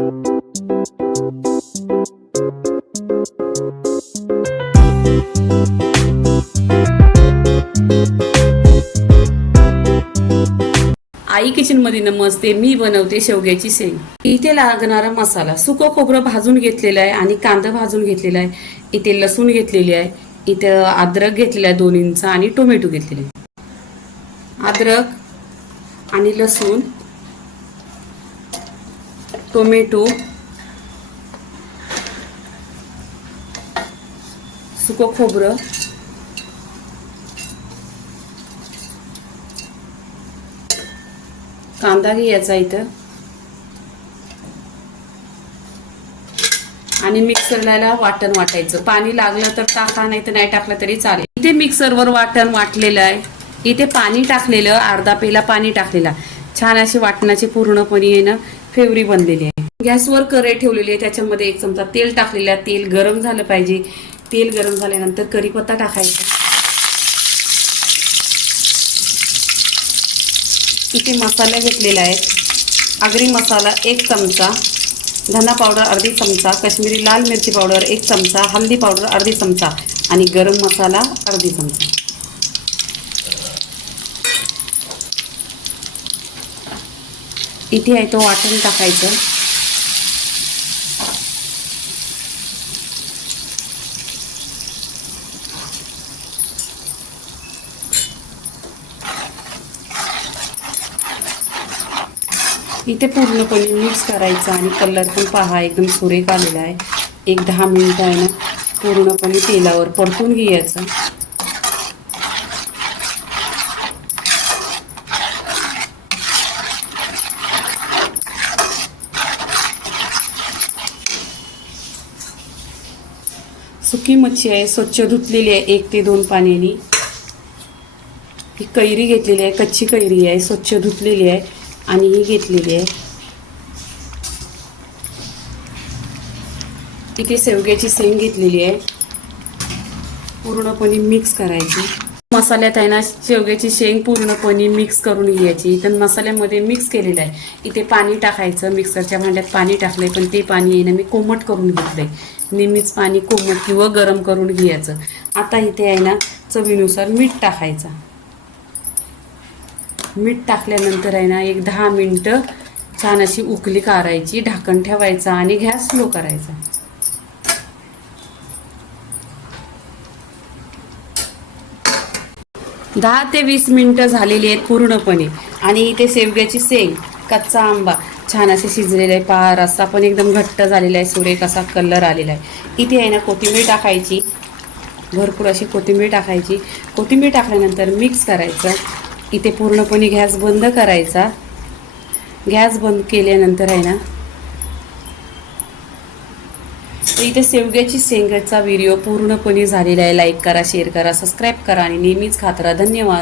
आई kitchen मध्ये नमस्ते. मी बनवते शेवग्याची शेंग. इथे लागणारा मसाला: सुकं खोबरं भाजून घेतलेलं आहे आणि कांदा भाजून घेतलेला आहे. इथे लसूण घेतलेली आहे. इथे अद्रक घेतलेला आहे 2 इंच आणि टोमॅटो घेतलेले आहे. अद्रक आणि लसूण, टोमॅटो, सुकं खोबरं, कांदा घ्यायचा इथं आणि मिक्सरला वाटण वाटायचं. पाणी लागलं तर टाका, नाही तर नाही टाकलं तरी चालेल. इथे मिक्सरवर वाटण वाटलेलं आहे. इथे पाणी टाकलेलं, अर्धा पेला पाणी टाकलेला. छान अशी वाटणाची पूर्णपणे आहे ना फेवरी बनलेली आहे. गॅसवर कढई ठेवलेली आहे. त्याच्यामध्ये 1 चमचा तेल टाकलेलं आहे. तेल गरम झालं पाहिजे. तेल गरम झाल्यानंतर कढीपत्ता टाकायचा. इथे मसाला घेतलेला आहे. आगरी मसाला 1 चमचा, धना पावडर अर्धी चमचा, काश्मीरी लाल मिरची पावडर 1 चमचा, हल्दी पावडर अर्धी चमचा आणि गरम मसाला अर्धी चमचा. इथे आहे तो वाटण टाकायचं. इथे पूर्णपणे मिक्स करायचं आणि कलर पण पहा एकदम सुरेख आलेला आहे. 10 मिनिटं आहे ना पूर्णपणे तेलावर परतून घ्यायचं. सुकी मच्छी आहे, स्वच्छ धुतलेली आहे 1 ते 2 पाण्याने. ही कैरी घेतलेली आहे, कच्ची कैरी आहे, स्वच्छ धुतलेली आहे आणि ही घेतलेली आहे. इथे शेवग्याची शेंग घेतलेली आहे. पूर्णपणे मिक्स करायची. मसाल्यात आहे ना शेवग्याची शेंग पूर्णपणे मिक्स करून घ्यायची. इथं मसाल्यामध्ये मिक्स केलेलं आहे. इथे पाणी टाकायचं. मिक्सरच्या भांड्यात पाणी टाकलंय, पण ते पाणी आहे ना मी कोमट करून घेतलंय. नेहमीच पाणी कोमट किंवा गरम करून घ्यायचं. आता इथे आहे ना चवीनुसार मीठ टाकायचं. मीठ टाकल्यानंतर आहे ना 10 मिनिटं छान अशी उकळी काढायची. ढाकण ठेवायचं आणि गॅस स्लो करायचा. दहा ते 20 मिनिटं झालेली आहेत पूर्णपणे. आणि इथे शेवग्याची शेंग, कच्चा आंबा छान असे शिजलेले आहे. पहा रस्सा पण एकदम घट्ट झालेला आहे, सुरेख असा कलर आलेला आहे. इथे आहे ना कोथिंबीर टाकायची. भरपूर अशी कोथिंबीर टाकायची. कोथिंबीर टाकल्यानंतर मिक्स करायचं. इथे पूर्णपणे गॅस बंद करायचा. गॅस बंद केल्यानंतर आहे ना इथे शेवग्याची शेंगाचा व्हिडिओ पूर्णपणे झालेला आहे. लाईक करा, शेअर करा, सबस्क्राईब करा आणि नेहमीच खात राहा. धन्यवाद.